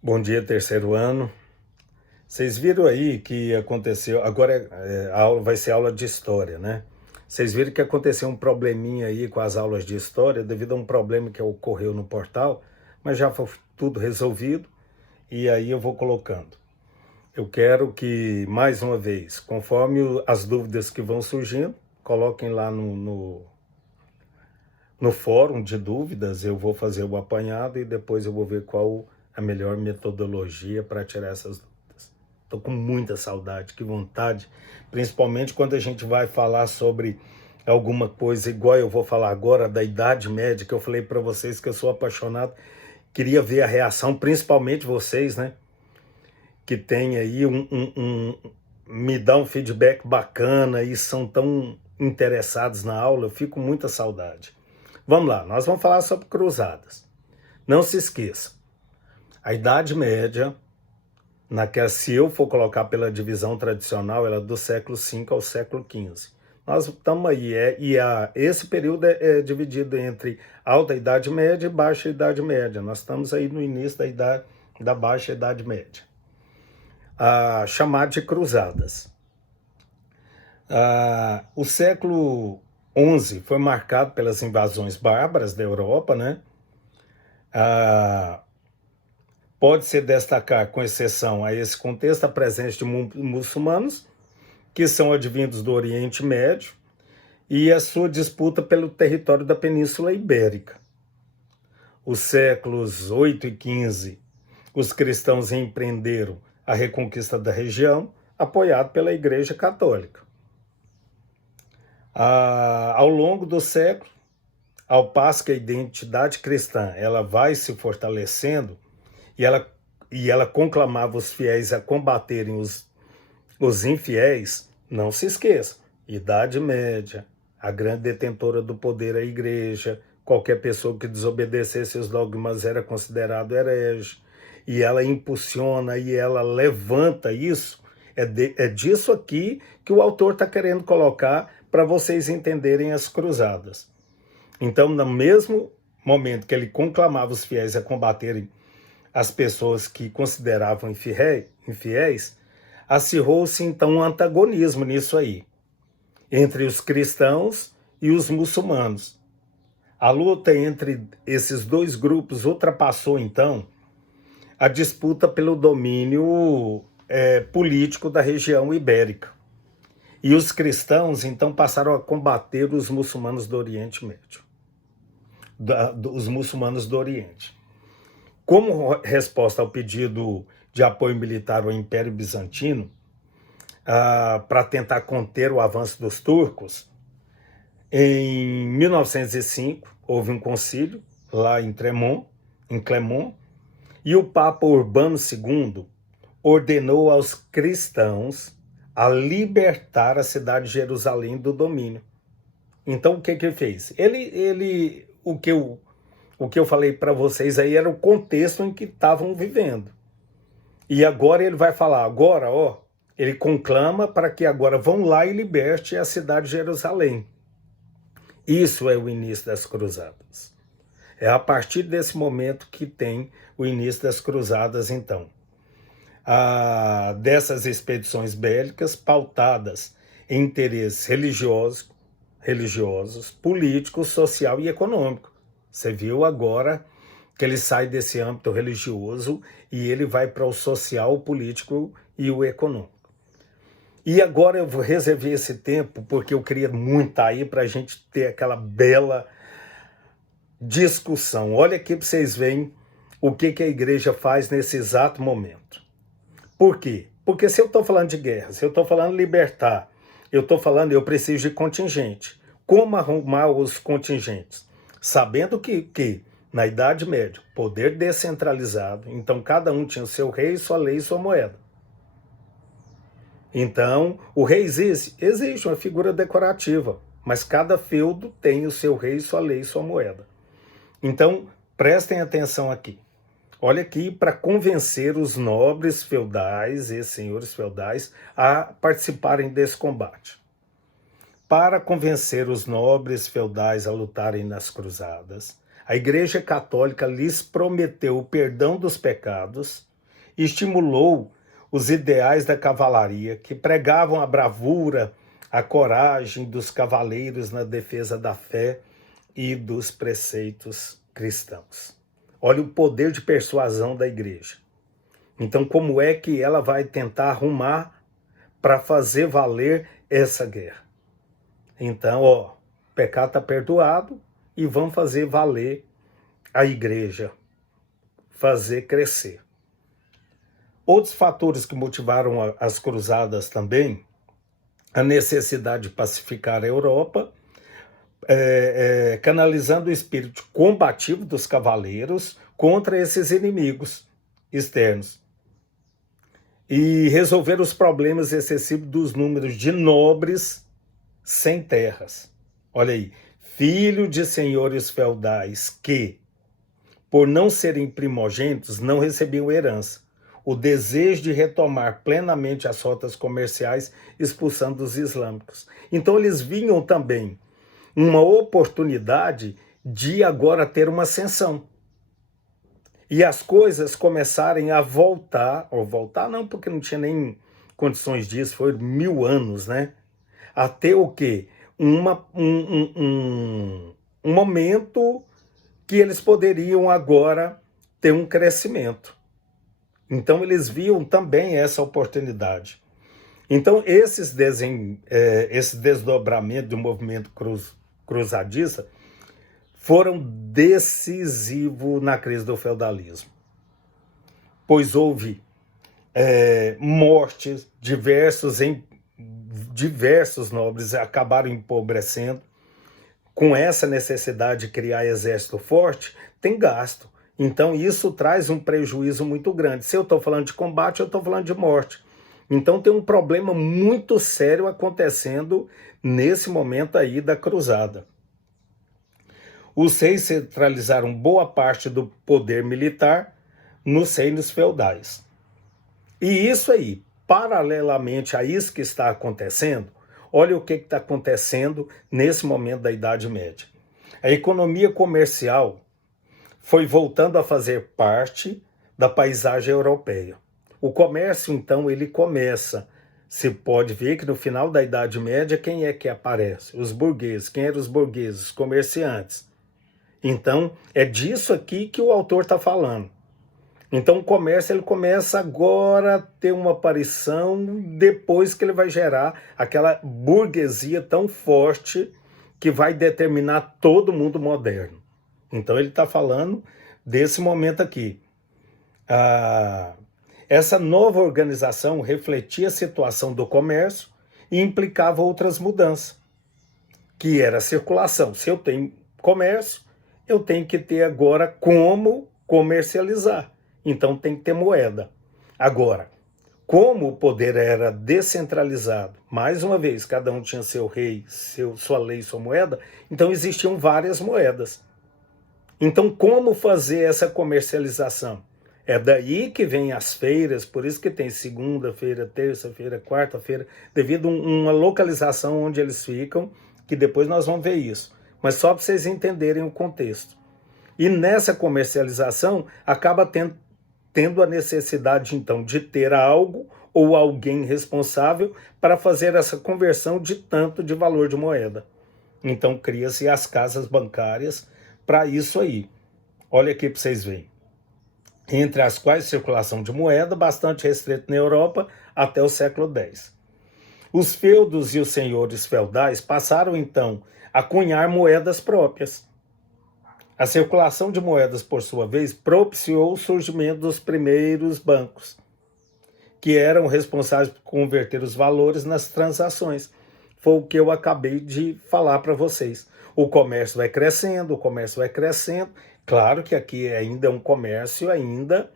Bom dia, terceiro ano. Vocês viram aí que aconteceu, agora a aula vai ser aula de história, né? Vocês viram que aconteceu um probleminha aí com as aulas de história devido a um problema que ocorreu no portal, mas já foi tudo resolvido e aí eu vou colocando. Eu quero que, mais uma vez, conforme as dúvidas que vão surgindo, coloquem lá no fórum de dúvidas, eu vou fazer o apanhado e depois eu vou ver qual a melhor metodologia para tirar essas dúvidas. Estou com muita saudade, que vontade, principalmente quando a gente vai falar sobre alguma coisa igual eu vou falar agora da Idade Média, que eu falei para vocês que eu sou apaixonado, queria ver a reação, principalmente vocês, né? Que tem aí me dá um feedback bacana e são tão interessados na aula, eu fico com muita saudade. Vamos lá, nós vamos falar sobre cruzadas. Não se esqueça, a Idade Média, se eu for colocar pela divisão tradicional, ela é do século V ao século XV. Nós estamos aí, esse período é dividido entre Alta Idade Média e Baixa Idade Média. Nós estamos aí no início da Baixa Idade Média. Chamado de cruzadas. O século XI foi marcado pelas invasões bárbaras da Europa, né? Pode-se destacar, com exceção a esse contexto, a presença de muçulmanos, que são advindos do Oriente Médio, e a sua disputa pelo território da Península Ibérica. Os séculos 8 e 15, os cristãos empreenderam a reconquista da região, apoiado pela Igreja Católica. Ao longo do século, ao passo que a identidade cristã ela vai se fortalecendo e ela conclamava os fiéis a combaterem os infiéis, não se esqueça, Idade Média, a grande detentora do poder a Igreja, qualquer pessoa que desobedecesse os dogmas era considerado herege, e ela impulsiona e ela levanta isso, é disso aqui que o autor está querendo colocar para vocês entenderem as cruzadas. Então, no mesmo momento que ele conclamava os fiéis a combaterem as pessoas que consideravam infiéis, acirrou-se então um antagonismo nisso aí, entre os cristãos e os muçulmanos. A luta entre esses dois grupos ultrapassou então a disputa pelo domínio político da região ibérica. E os cristãos então passaram a combater os muçulmanos do Oriente Médio, os muçulmanos do Oriente. Como resposta ao pedido de apoio militar ao Império Bizantino, para tentar conter o avanço dos turcos, em 1905 houve um concílio lá em Clermont, e o Papa Urbano II ordenou aos cristãos a libertar a cidade de Jerusalém do domínio. Então o que ele fez? O que eu falei para vocês aí era o contexto em que estavam vivendo. E agora ele vai falar, ele conclama para que agora vão lá e liberte a cidade de Jerusalém. Isso é o início das cruzadas. É a partir desse momento que tem o início das cruzadas, então. Dessas expedições bélicas pautadas em interesses religiosos, políticos, social e econômico. Você viu agora que ele sai desse âmbito religioso e ele vai para o social, o político e o econômico. E agora eu reservei esse tempo porque eu queria muito estar aí para a gente ter aquela bela discussão. Olha aqui para vocês verem o que a igreja faz nesse exato momento. Por quê? Porque se eu estou falando de guerra, se eu estou falando de libertar, eu preciso de contingente. Como arrumar os contingentes? Sabendo que na Idade Média, poder descentralizado, então cada um tinha o seu rei, sua lei e sua moeda. Então, o rei existe uma figura decorativa, mas cada feudo tem o seu rei, sua lei e sua moeda. Então, prestem atenção aqui. Olha aqui, para convencer os nobres feudais e senhores feudais a participarem desse combate. Para convencer os nobres feudais a lutarem nas cruzadas, a Igreja Católica lhes prometeu o perdão dos pecados estimulou os ideais da cavalaria, que pregavam a bravura, a coragem dos cavaleiros na defesa da fé e dos preceitos cristãos. Olha o poder de persuasão da igreja. Então, como é que ela vai tentar arrumar para fazer valer essa guerra? Então, o pecado está perdoado e vamos fazer valer a igreja, fazer crescer. Outros fatores que motivaram as cruzadas também, a necessidade de pacificar a Europa, canalizando o espírito combativo dos cavaleiros contra esses inimigos externos. E resolver os problemas excessivos dos números de nobres sem terras. Olha aí, filho de senhores feudais que, por não serem primogênitos, não recebiam herança. O desejo de retomar plenamente as rotas comerciais, expulsando os islâmicos. Então eles vinham também uma oportunidade de agora ter uma ascensão. E as coisas começarem a voltar, ou voltar não, porque não tinha nem condições disso, foi 1000 anos, né? A ter o quê? Um momento que eles poderiam agora ter um crescimento. Então eles viam também essa oportunidade. Então esse desdobramento do movimento cruzadista foram decisivos na crise do feudalismo, pois houve mortes, diversos nobres acabaram empobrecendo. Com essa necessidade de criar exército forte, tem gasto. Então isso traz um prejuízo muito grande. Se eu estou falando de combate, eu estou falando de morte. Então tem um problema muito sério acontecendo nesse momento aí da cruzada. Os reis centralizaram boa parte do poder militar nos reinos feudais. E isso aí, paralelamente a isso que está acontecendo, olha o que está acontecendo nesse momento da Idade Média. A economia comercial foi voltando a fazer parte da paisagem europeia. O comércio, então, ele começa. Você pode ver que no final da Idade Média, quem é que aparece? Os burgueses. Quem eram os burgueses? Os comerciantes. Então, é disso aqui que o autor está falando. Então, o comércio ele começa agora a ter uma aparição depois que ele vai gerar aquela burguesia tão forte que vai determinar todo mundo moderno. Então, ele está falando desse momento aqui. Essa nova organização refletia a situação do comércio e implicava outras mudanças, que era a circulação. Se eu tenho comércio, eu tenho que ter agora como comercializar. Então tem que ter moeda. Agora, como o poder era descentralizado, mais uma vez, cada um tinha seu rei, sua lei, sua moeda, então existiam várias moedas. Então como fazer essa comercialização? É daí que vem as feiras, por isso que tem segunda-feira, terça-feira, quarta-feira, devido a uma localização onde eles ficam, que depois nós vamos ver isso. Mas só para vocês entenderem o contexto. E nessa comercialização, acaba tendo a necessidade, então, de ter algo ou alguém responsável para fazer essa conversão de tanto de valor de moeda. Então, cria-se as casas bancárias para isso aí. Olha aqui para vocês verem. Entre as quais circulação de moeda bastante restrita na Europa até o século X. Os feudos e os senhores feudais passaram, então, a cunhar moedas próprias. A circulação de moedas, por sua vez, propiciou o surgimento dos primeiros bancos, que eram responsáveis por converter os valores nas transações. Foi o que eu acabei de falar para vocês. O comércio vai crescendo, Claro que aqui ainda é um comércio ainda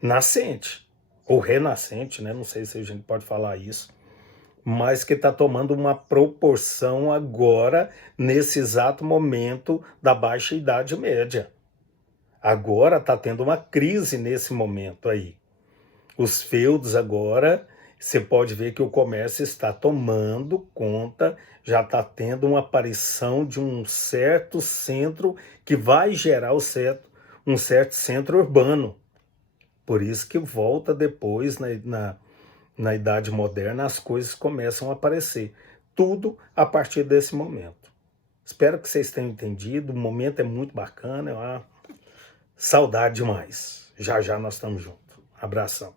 nascente, ou renascente, né? Não sei se a gente pode falar isso, mas que está tomando uma proporção agora, nesse exato momento da Baixa Idade Média. Agora está tendo uma crise nesse momento aí. Os feudos agora, você pode ver que o comércio está tomando conta, já está tendo uma aparição de um certo centro que vai gerar um certo centro urbano. Por isso que volta depois, na Idade Moderna, as coisas começam a aparecer. Tudo a partir desse momento. Espero que vocês tenham entendido. O momento é muito bacana. Saudade demais. Já já nós estamos juntos. Abração.